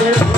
Bye.